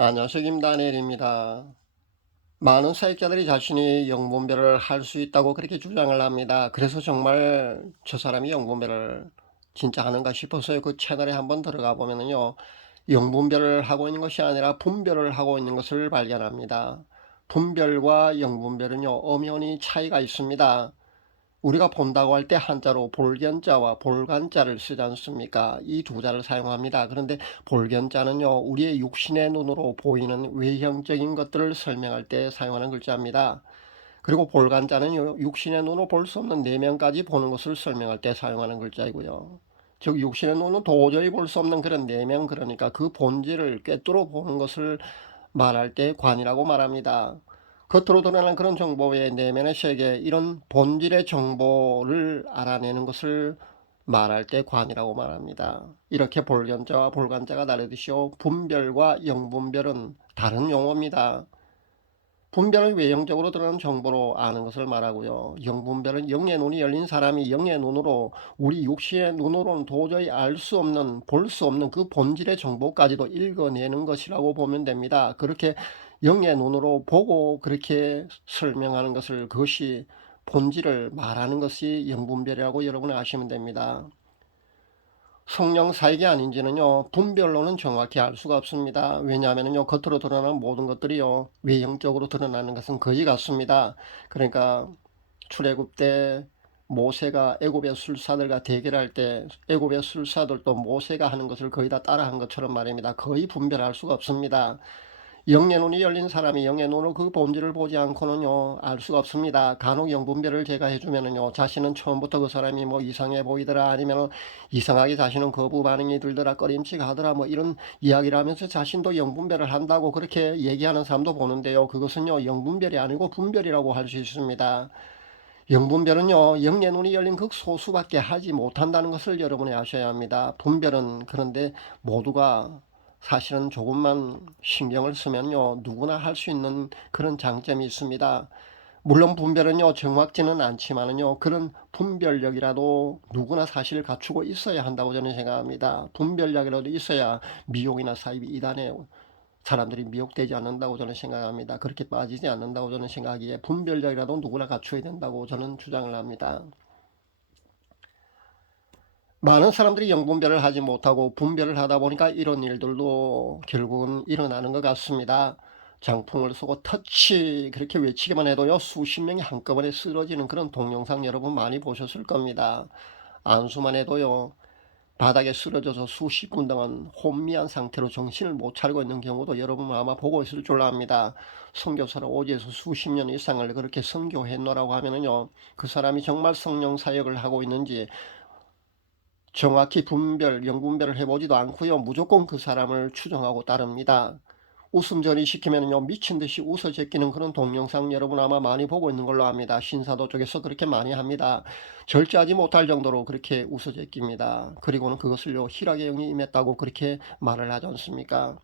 안녕하세요. 김다니엘입니다. 많은 사역자들이 자신이 영분별을 할 수 있다고 그렇게 주장을 합니다. 그래서 정말 저 사람이 영분별을 진짜 하는가 싶어서요. 그 채널에 한번 들어가 보면은요. 영분별을 하고 있는 것이 아니라 분별을 하고 있는 것을 발견합니다. 분별과 영분별은요. 엄연히 차이가 있습니다. 우리가 본다고 할 때 한자로 볼견자와 볼간자를 쓰지 않습니까? 이 두 자를 사용합니다. 그런데 볼견자는요, 우리의 육신의 눈으로 보이는 외형적인 것들을 설명할 때 사용하는 글자입니다. 그리고 볼간자는요, 육신의 눈으로 볼 수 없는 내면까지 보는 것을 설명할 때 사용하는 글자이고요. 즉, 육신의 눈은 도저히 볼 수 없는 그런 내면, 그러니까 그 본질을 꿰뚫어 보는 것을 말할 때 관이라고 말합니다. 겉으로 드러나는 그런 정보 외에 내면의 세계, 이런 본질의 정보를 알아내는 것을 말할 때 관이라고 말합니다. 이렇게 볼견자와 볼관자가 다르듯이요. 분별과 영분별은 다른 용어입니다. 분별은 외형적으로 드러나는 정보로 아는 것을 말하고요. 영분별은 영의 눈이 열린 사람이 영의 눈으로 우리 육신의 눈으로는 도저히 알 수 없는, 볼 수 없는 그 본질의 정보까지도 읽어내는 것이라고 보면 됩니다. 그렇게 영의 눈으로 보고 그렇게 설명하는 것을, 그것이 본질을 말하는 것이 영분별이라고 여러분 아시면 됩니다. 성령 사역이 아닌지는요, 분별로는 정확히 알 수가 없습니다. 왜냐하면요, 겉으로 드러나는 모든 것들이요, 외형적으로 드러나는 것은 거의 같습니다. 그러니까 출애굽 때 모세가 애굽의 술사들과 대결할 때 애굽의 술사들도 모세가 하는 것을 거의 다 따라한 것처럼 말입니다. 거의 분별할 수가 없습니다. 영의 눈이 열린 사람이 영의 눈으로 그 본질을 보지 않고는요, 알 수가 없습니다. 간혹 영분별을 제가 해주면은요, 자신은 처음부터 그 사람이 뭐 이상해 보이더라, 아니면 이상하게 자신은 거부 반응이 들더라, 꺼림칙 하더라, 뭐 이런 이야기를 하면서 자신도 영분별을 한다고 그렇게 얘기하는 사람도 보는데요, 그것은요, 영분별이 아니고 분별이라고 할 수 있습니다. 영분별은요, 영의 눈이 열린 극소수밖에 하지 못한다는 것을 여러분이 아셔야 합니다. 분별은 그런데 모두가 사실은 조금만 신경을 쓰면요, 누구나 할 수 있는 그런 장점이 있습니다. 물론 분별은요, 정확지는 않지만은요, 그런 분별력이라도 누구나 사실 갖추고 있어야 한다고 저는 생각합니다. 분별력이라도 있어야 미혹이나 사이비 이단에 사람들이 미혹되지 않는다고 저는 생각합니다. 그렇게 빠지지 않는다고 저는 생각하기에 분별력이라도 누구나 갖춰야 된다고 저는 주장을 합니다. 많은 사람들이 영분별을 하지 못하고 분별을 하다 보니까 이런 일들도 결국은 일어나는 것 같습니다. 장풍을 쏘고 터치 그렇게 외치기만 해도요, 수십 명이 한꺼번에 쓰러지는 그런 동영상 여러분 많이 보셨을 겁니다. 안수만 해도요, 바닥에 쓰러져서 수십 분 동안 혼미한 상태로 정신을 못 차리고 있는 경우도 여러분 아마 보고 있을 줄 압니다. 선교사를 오지에서 수십 년 이상을 그렇게 선교했노라고 하면은요, 그 사람이 정말 성령 사역을 하고 있는지 정확히 분별, 영분별을 해보지도 않고요, 무조건 그 사람을 추종하고 따릅니다. 웃음전이 시키면요, 미친 듯이 웃어 제끼는 그런 동영상 여러분 아마 많이 보고 있는 걸로 압니다. 신사도 쪽에서 그렇게 많이 합니다. 절제하지 못할 정도로 그렇게 웃어 제낍니다. 그리고는 그것을요, 희락의 영이 임했다고 그렇게 말을 하지 않습니까?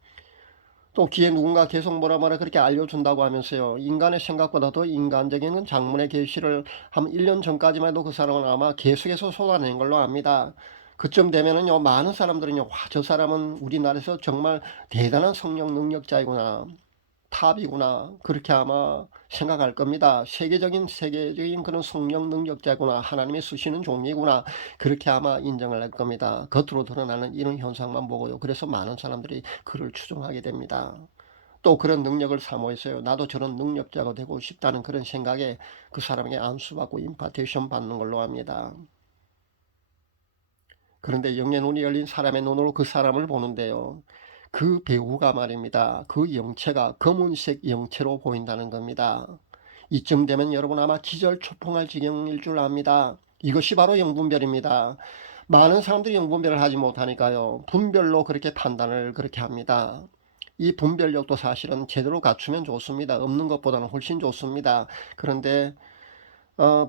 또 귀에 누군가 계속 뭐라 그렇게 알려준다고 하면서요, 인간의 생각보다 더 인간적인 장문의 계시를 한 1년 전까지만 해도 그 사람은 아마 계속해서 쏟아낸 걸로 압니다. 그쯤 되면은요, 많은 사람들은요, 와, 저 사람은 우리나라에서 정말 대단한 성령 능력자이구나, 탑이구나, 그렇게 아마 생각할 겁니다. 세계적인 그런 성령 능력자구나, 하나님이 쓰시는 종이구나, 그렇게 아마 인정을 할 겁니다. 겉으로 드러나는 이런 현상만 보고요, 그래서 많은 사람들이 그를 추종하게 됩니다. 또 그런 능력을 사모해서요, 나도 저런 능력자가 되고 싶다는 그런 생각에 그 사람에게 안수받고 임파테이션 받는 걸로 합니다. 그런데 영의 눈이 열린 사람의 눈으로 그 사람을 보는데요, 그 배우가 말입니다, 그 영체가 검은색 영체로 보인다는 겁니다. 이쯤 되면 여러분 아마 기절초풍할 지경일 줄 압니다. 이것이 바로 영분별입니다. 많은 사람들이 영분별을 하지 못하니까요, 분별로 그렇게 판단을 그렇게 합니다. 이 분별력도 사실은 제대로 갖추면 좋습니다. 없는 것보다는 훨씬 좋습니다. 그런데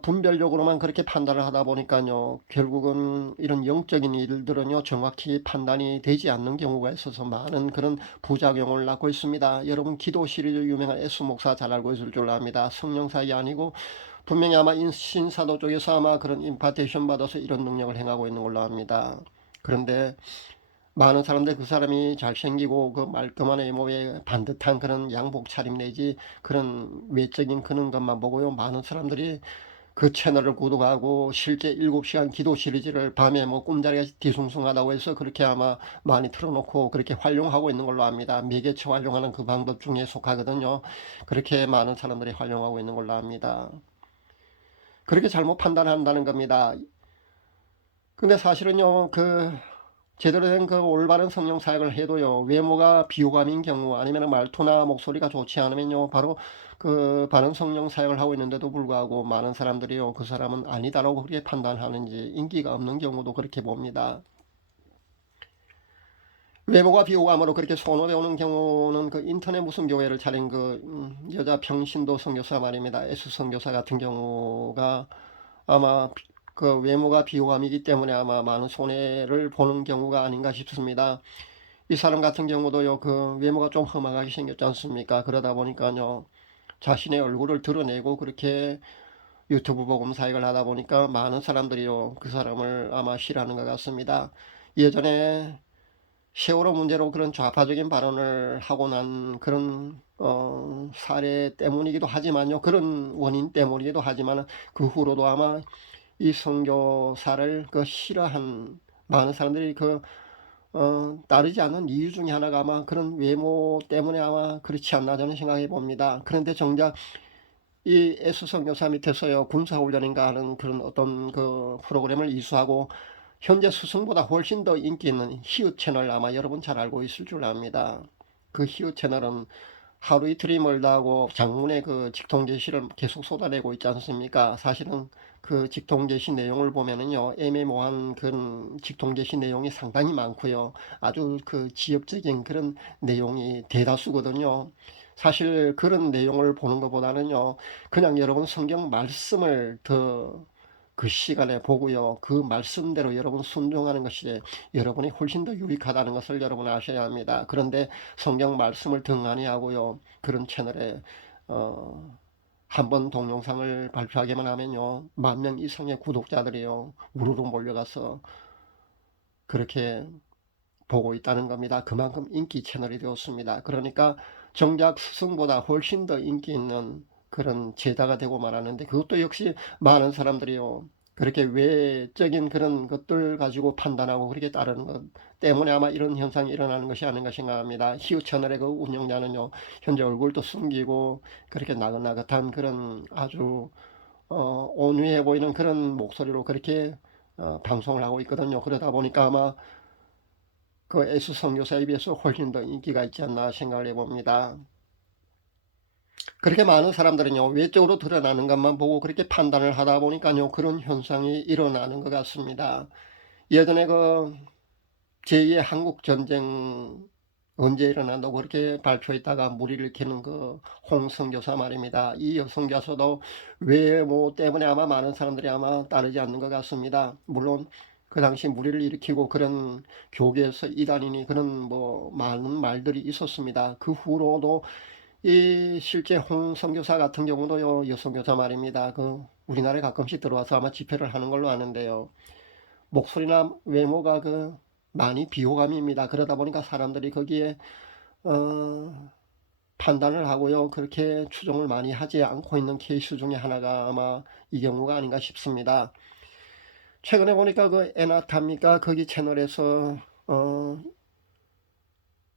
분별력으로만 그렇게 판단을 하다 보니까요, 결국은 이런 영적인 일들은요, 정확히 판단이 되지 않는 경우가 있어서 많은 그런 부작용을 낳고 있습니다. 여러분 기도 시리즈 유명한 에스 목사 잘 알고 있을 줄 압니다. 성령사이 아니고 분명히 아마 신사도 쪽에서 아마 그런 임파테이션 받아서 이런 능력을 행하고 있는 걸로 압니다. 그런데 많은 사람들 그 사람이 잘생기고 그 말끔한 외모에 반듯한 그런 양복 차림 내지 그런 외적인 그런 것만 보고요. 많은 사람들이 그 채널을 구독하고 실제 7시간 기도 시리즈를 밤에 뭐 꿈자리가 뒤숭숭하다고 해서 그렇게 아마 많이 틀어놓고 그렇게 활용하고 있는 걸로 압니다. 매개체 활용하는 그 방법 중에 속하거든요. 그렇게 많은 사람들이 활용하고 있는 걸로 압니다. 그렇게 잘못 판단한다는 겁니다. 근데 사실은요, 제대로 된 그 올바른 성령 사역을 해도요, 외모가 비호감인 경우 아니면 말투나 목소리가 좋지 않으면요, 바로 그 바른 성령 사역을 하고 있는데도 불구하고 많은 사람들이요, 그 사람은 아니다라고 그렇게 판단하는지 인기가 없는 경우도 그렇게 봅니다. 외모가 비호감으로 그렇게 선호돼 오는 경우는 그 인터넷 무슨 교회를 차린 여자 평신도 선교사 말입니다. S 선교사 같은 경우가 아마 그 외모가 비호감이기 때문에 아마 많은 손해를 보는 경우가 아닌가 싶습니다. 이 사람 같은 경우도요, 그 외모가 좀 험악하게 생겼지 않습니까? 그러다 보니까요, 자신의 얼굴을 드러내고 그렇게 유튜브 복음 사역을 하다 보니까 많은 사람들이요, 그 사람을 아마 싫어하는 것 같습니다. 예전에 세월호 문제로 그런 좌파적인 발언을 하고 난 그런 사례 때문이기도 하지만요, 그런 원인 때문이기도 하지만 그 후로도 아마 이 선교사를 그 싫어한 많은 사람들이 따르지 않는 이유 중에 하나가 아마 그런 외모 때문에 아마 그렇지 않나 저는 생각해 봅니다. 그런데 정작 이 S 선교사 밑에서요, 군사훈련인가 하는 그런 어떤 그 프로그램을 이수하고 현재 스승보다 훨씬 더 인기 있는 히읗 채널 아마 여러분 잘 알고 있을 줄 압니다. 그 히읗 채널은 하루 이틀이 멀다 하고 장문의 그 직통 제시를 계속 쏟아내고 있지 않습니까? 사실은 그 직통 제시 내용을 보면은요, 애매모호한 그런 직통 제시 내용이 상당히 많고요. 아주 그 지역적인 그런 내용이 대다수거든요. 사실 그런 내용을 보는 것보다는요, 그냥 여러분 성경 말씀을 더 그 시간에 보고요, 그 말씀대로 여러분 순종하는 것이 여러분이 훨씬 더 유익하다는 것을 여러분 아셔야 합니다. 그런데 성경 말씀을 등한히 하고요, 그런 채널에 한 번 동영상을 발표하기만 하면요, 10,000명 이상의 구독자들이요, 우르르 몰려가서 그렇게 보고 있다는 겁니다. 그만큼 인기 채널이 되었습니다. 그러니까 정작 스승보다 훨씬 더 인기 있는 그런 제자가 되고 말하는데, 그것도 역시 많은 사람들이요, 그렇게 외적인 그런 것들 가지고 판단하고 그렇게 따르는 것 때문에 아마 이런 현상이 일어나는 것이 아닌가 생각합니다. 히읗 채널의 그 운영자는요, 현재 얼굴도 숨기고 그렇게 나긋나긋한 그런 아주 온유해 보이는 그런 목소리로 그렇게 방송을 하고 있거든요. 그러다 보니까 아마 그 S 선교사에 비해서 훨씬 더 인기가 있지 않나 생각을 해봅니다. 그렇게 많은 사람들은요, 외적으로 드러나는 것만 보고 그렇게 판단을 하다 보니까요, 그런 현상이 일어나는 것 같습니다. 예전에 제2의 한국전쟁 언제 일어난다고 그렇게 발표했다가 무리를 일으키는 그 홍선교사 말입니다. 이 여성교사도 외모 때문에 아마 많은 사람들이 아마 따르지 않는 것 같습니다. 물론 그 당시 무리를 일으키고 그런 교계에서 이단이니 그런 뭐 많은 말들이 있었습니다. 그 후로도 이 실제 홍 선교사 같은 경우도요, 여성교사 말입니다. 우리나라에 가끔씩 들어와서 아마 집회를 하는 걸로 아는데요, 목소리나 외모가 많이 비호감입니다. 그러다 보니까 사람들이 거기에 판단을 하고요, 그렇게 추종을 많이 하지 않고 있는 케이스 중에 하나가 아마 이 경우가 아닌가 싶습니다. 최근에 보니까 에나탑니까 거기 채널에서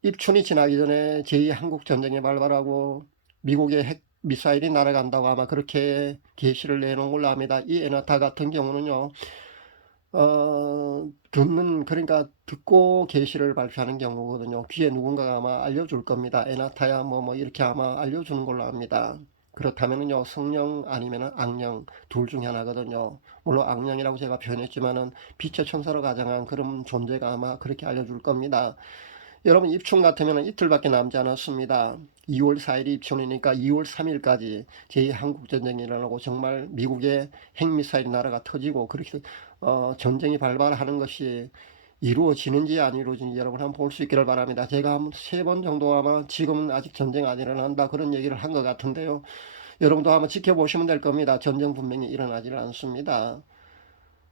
입춘이 지나기 전에 제2한국전쟁이 발발하고 미국의 핵 미사일이 날아간다고 아마 그렇게 계시를 내놓은 걸로 압니다. 이 에나타 같은 경우는요, 그러니까 듣고 계시를 발표하는 경우거든요. 귀에 누군가가 아마 알려줄 겁니다. 에나타야 뭐 이렇게 아마 알려주는 걸로 압니다. 그렇다면은요, 성령 아니면 악령 둘 중에 하나거든요. 물론 악령이라고 제가 표현했지만은 빛의 천사로 가장한 그런 존재가 아마 그렇게 알려줄 겁니다. 여러분, 입춘 같으면 이틀밖에 남지 않았습니다. 2월 4일이 입춘이니까 2월 3일까지 제2한국전쟁이 일어나고 정말 미국의 핵미사일 나라가 터지고 그렇게 전쟁이 발발하는 것이 이루어지는지 안 이루어지는지 여러분 한번 볼 수 있기를 바랍니다. 제가 한 3번 정도 아마 지금은 아직 전쟁 안 일어난다 그런 얘기를 한 것 같은데요, 여러분도 한번 지켜보시면 될 겁니다. 전쟁 분명히 일어나지는 않습니다.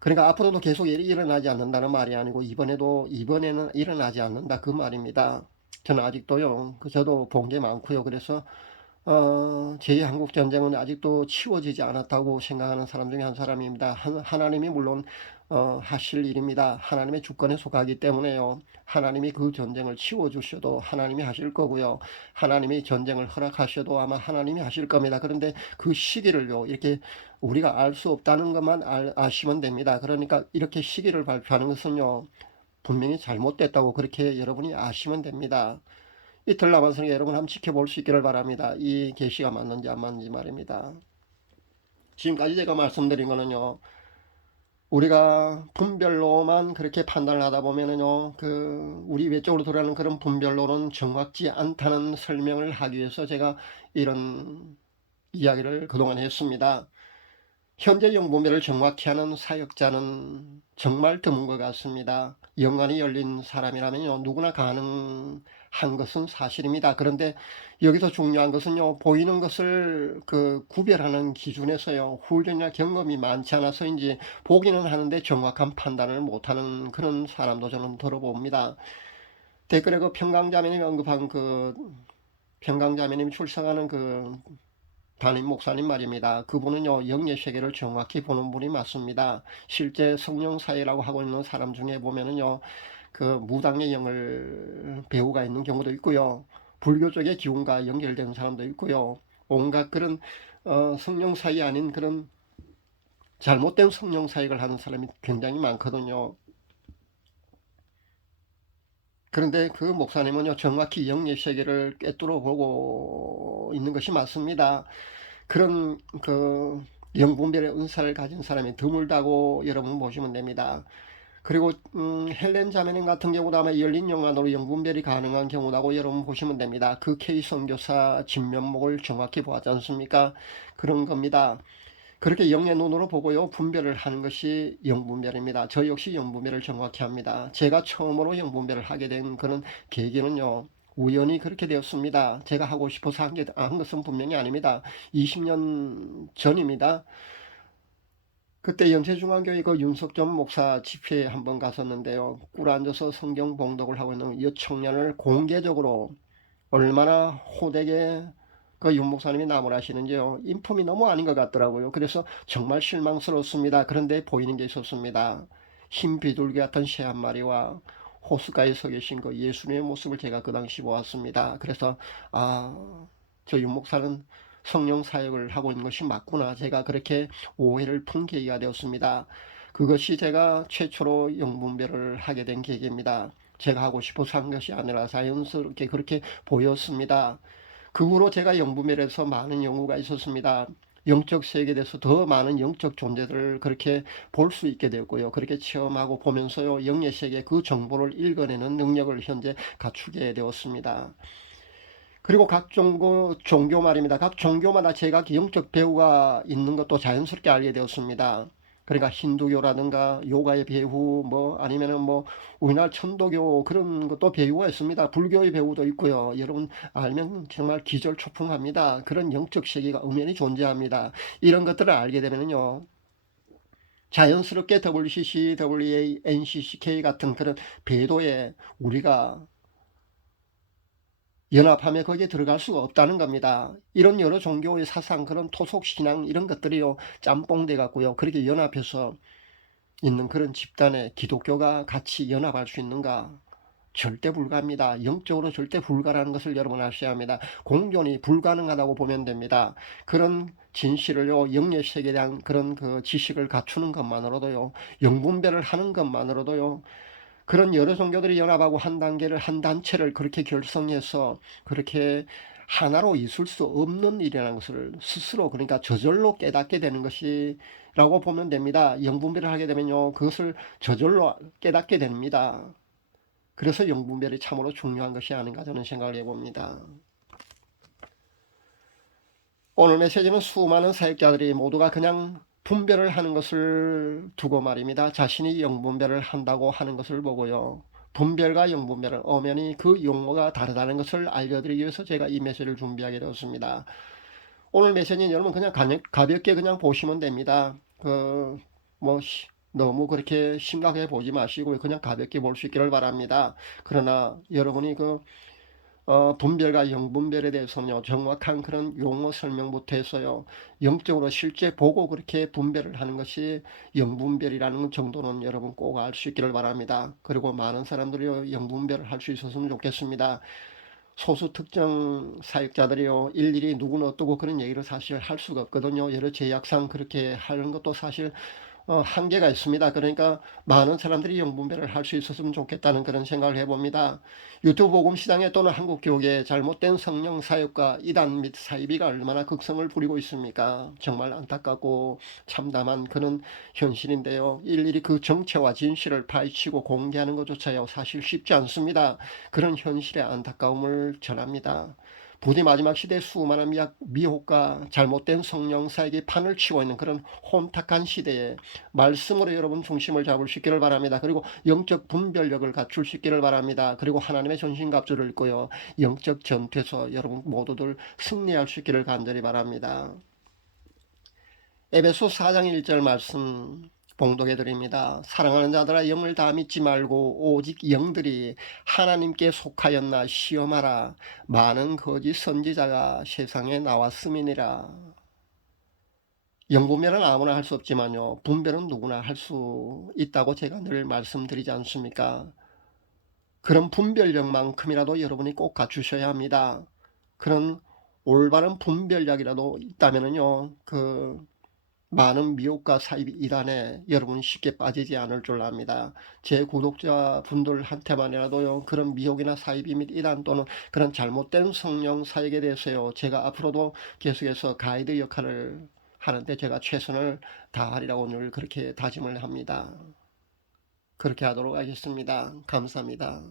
그러니까 앞으로도 계속 일이 일어나지 않는다는 말이 아니고 이번에는 일어나지 않는다 그 말입니다. 저는 아직도요. 저도 본 게 많고요. 그래서 제2한국 전쟁은 아직도 치워지지 않았다고 생각하는 사람 중에 한 사람입니다. 하나님이 물론 하실 일입니다. 하나님의 주권에 속하기 때문에요. 하나님이 그 전쟁을 치워주셔도 하나님이 하실 거고요. 하나님이 전쟁을 허락하셔도 아마 하나님이 하실 겁니다. 그런데 그 시기를요, 이렇게 우리가 알 수 없다는 것만 아시면 됩니다. 그러니까 이렇게 시기를 발표하는 것은요, 분명히 잘못됐다고 그렇게 여러분이 아시면 됩니다. 이틀 남았으니 여러분 한번 지켜볼 수 있기를 바랍니다. 이 계시가 맞는지 안 맞는지 말입니다. 지금까지 제가 말씀드린 거는요, 우리가 분별로만 그렇게 판단을 하다 보면은요, 우리 외적으로 드러나는 그런 분별로는 정확지 않다는 설명을 하기 위해서 제가 이런 이야기를 그동안 했습니다. 현재 영분별을 정확히 하는 사역자는 정말 드문 것 같습니다. 영관이 열린 사람이라면요, 누구나 가능한 것은 사실입니다. 그런데 여기서 중요한 것은요, 보이는 것을 구별하는 기준에서요, 훈련이나 경험이 많지 않아서인지 보기는 하는데 정확한 판단을 못하는 그런 사람도 저는 들어봅니다. 댓글에 평강자매님이 언급한 평강자매님이 출석하는 담임 목사님 말입니다. 그분은요, 영의 세계를 정확히 보는 분이 맞습니다. 실제 성령 사회라고 하고 있는 사람 중에 보면은요, 무당의 영을 배우가 있는 경우도 있고요. 불교 쪽의 기운과 연결된 사람도 있고요. 온갖 그런 성령 사회 아닌 그런 잘못된 성령 사역을 하는 사람이 굉장히 많거든요. 그런데 그 목사님은요, 정확히 영의 세계를 꿰뚫어 보고 있는 것이 맞습니다. 그런 영분별의 은사를 가진 사람이 드물다고 여러분 보시면 됩니다. 그리고 헬렌 자매님 같은 경우도 아마 열린 영안으로 영분별이 가능한 경우라고 여러분 보시면 됩니다. 그 K 선교사 진면목을 정확히 보았지 않습니까? 그런 겁니다. 그렇게 영의 눈으로 보고요, 분별을 하는 것이 영분별입니다. 저 역시 영분별을 정확히 합니다. 제가 처음으로 영분별을 하게 된 그런 계기는요, 우연히 그렇게 되었습니다. 제가 하고 싶어서 한 것은 분명히 아닙니다. 20년 전입니다. 그때 연세중앙교회 윤석전 목사 집회에 한번 갔었는데요. 꿇어 앉아서 성경 봉독을 하고 있는 이 청년을 공개적으로 얼마나 호되게 윤 목사님이 나무라시는지요. 인품이 너무 아닌 것 같더라고요. 그래서 정말 실망스럽습니다. 그런데 보이는 게 있었습니다. 흰 비둘기 같은 새 한 마리와 호숫가에 서 계신 예수님의 모습을 제가 그 당시 보았습니다. 그래서 저 윤 목사는 성령 사역을 하고 있는 것이 맞구나. 제가 그렇게 오해를 푼 계기가 되었습니다. 그것이 제가 최초로 영분별을 하게 된 계기입니다. 제가 하고 싶어서 한 것이 아니라 자연스럽게 그렇게 보였습니다. 그 후로 제가 영분별에서 많은 연구가 있었습니다. 영적 세계에 대해서 더 많은 영적 존재들을 그렇게 볼 수 있게 되었고요. 그렇게 체험하고 보면서요, 영의 세계 그 정보를 읽어내는 능력을 현재 갖추게 되었습니다. 그리고 각 종교 말입니다. 각 종교마다 제각 영적 배우가 있는 것도 자연스럽게 알게 되었습니다. 그러니까 힌두교라든가 요가의 배우 아니면은 우리나라 천도교 그런 것도 배우가 있습니다. 불교의 배우도 있고요. 여러분 알면 정말 기절초풍합니다. 그런 영적 세계가 엄연히 존재합니다. 이런 것들을 알게 되면요, 자연스럽게 WCC, WA, NCCK 같은 그런 배도에 우리가 연합하며 거기에 들어갈 수가 없다는 겁니다. 이런 여러 종교의 사상, 그런 토속신앙 이런 것들이요, 짬뽕돼 갖고요, 그렇게 연합해서 있는 그런 집단에 기독교가 같이 연합할 수 있는가? 절대 불가합니다. 영적으로 절대 불가라는 것을 여러분 아셔야 합니다. 공존이 불가능하다고 보면 됩니다. 그런 진실을요, 영의 세계에 대한 그런 지식을 갖추는 것만으로도요, 영분별을 하는 것만으로도요, 그런 여러 종교들이 연합하고 한 단계를, 한 단체를 그렇게 결성해서 그렇게 하나로 있을 수 없는 일이라는 것을 스스로, 그러니까 저절로 깨닫게 되는 것이라고 보면 됩니다. 영분별을 하게 되면요, 그것을 저절로 깨닫게 됩니다. 그래서 영분별이 참으로 중요한 것이 아닌가 저는 생각을 해봅니다. 오늘 메시지는 수많은 사역자들이 모두가 그냥 분별을 하는 것을 두고 말입니다. 자신이 영분별을 한다고 하는 것을 보고요, 분별과 영분별은 엄연히 그 용어가 다르다는 것을 알려드리기 위해서 제가 이 메시지를 준비하게 되었습니다. 오늘 메시지는 여러분 그냥 가볍게 그냥 보시면 됩니다. 너무 그렇게 심각하게 보지 마시고 그냥 가볍게 볼 수 있기를 바랍니다. 그러나 여러분이 분별과 영분별에 대해서는요, 정확한 그런 용어 설명부터 해서요, 영적으로 실제 보고 그렇게 분별을 하는 것이 영분별이라는 정도는 여러분 꼭 알 수 있기를 바랍니다. 그리고 많은 사람들이 영분별을 할 수 있었으면 좋겠습니다. 소수 특정 사역자들이요, 일일이 누구는 어떠고 그런 얘기를 사실 할 수가 없거든요. 여러 제약상 그렇게 하는 것도 사실 한계가 있습니다. 그러니까 많은 사람들이 영분별을 할 수 있었으면 좋겠다는 그런 생각을 해봅니다. 유튜브 복음 시장에 또는 한국 교계에 잘못된 성령 사역과 이단 및 사이비가 얼마나 극성을 부리고 있습니까? 정말 안타깝고 참담한 그런 현실인데요. 일일이 그 정체와 진실을 파헤치고 공개하는 것조차요 사실 쉽지 않습니다. 그런 현실의 안타까움을 전합니다. 부디 마지막 시대 수많은 미혹과 잘못된 성령사에게 판을 치고 있는 그런 혼탁한 시대에 말씀으로 여러분 중심을 잡을 수 있기를 바랍니다. 그리고 영적 분별력을 갖출 수 있기를 바랍니다. 그리고 하나님의 전신갑주를 입고요, 영적 전투에서 여러분 모두들 승리할 수 있기를 간절히 바랍니다. 에베소 4장 1절 말씀 봉독해 드립니다. 사랑하는 자들아, 영을 다 믿지 말고 오직 영들이 하나님께 속하였나 시험하라. 많은 거짓 선지자가 세상에 나왔음이니라. 영분별은 아무나 할 수 없지만요, 분별은 누구나 할 수 있다고 제가 늘 말씀드리지 않습니까? 그런 분별력만큼이라도 여러분이 꼭 갖추셔야 합니다. 그런 올바른 분별력이라도 있다면은요, 많은 미혹과 사입 이단에 여러분 쉽게 빠지지 않을 줄 압니다. 제 구독자 분들한테만이라도요, 그런 미혹이나 사입 및 이단 또는 그런 잘못된 성령 사역에 대해서요, 제가 앞으로도 계속해서 가이드 역할을 하는데 제가 최선을 다하리라고 늘 그렇게 다짐을 합니다. 그렇게 하도록 하겠습니다. 감사합니다.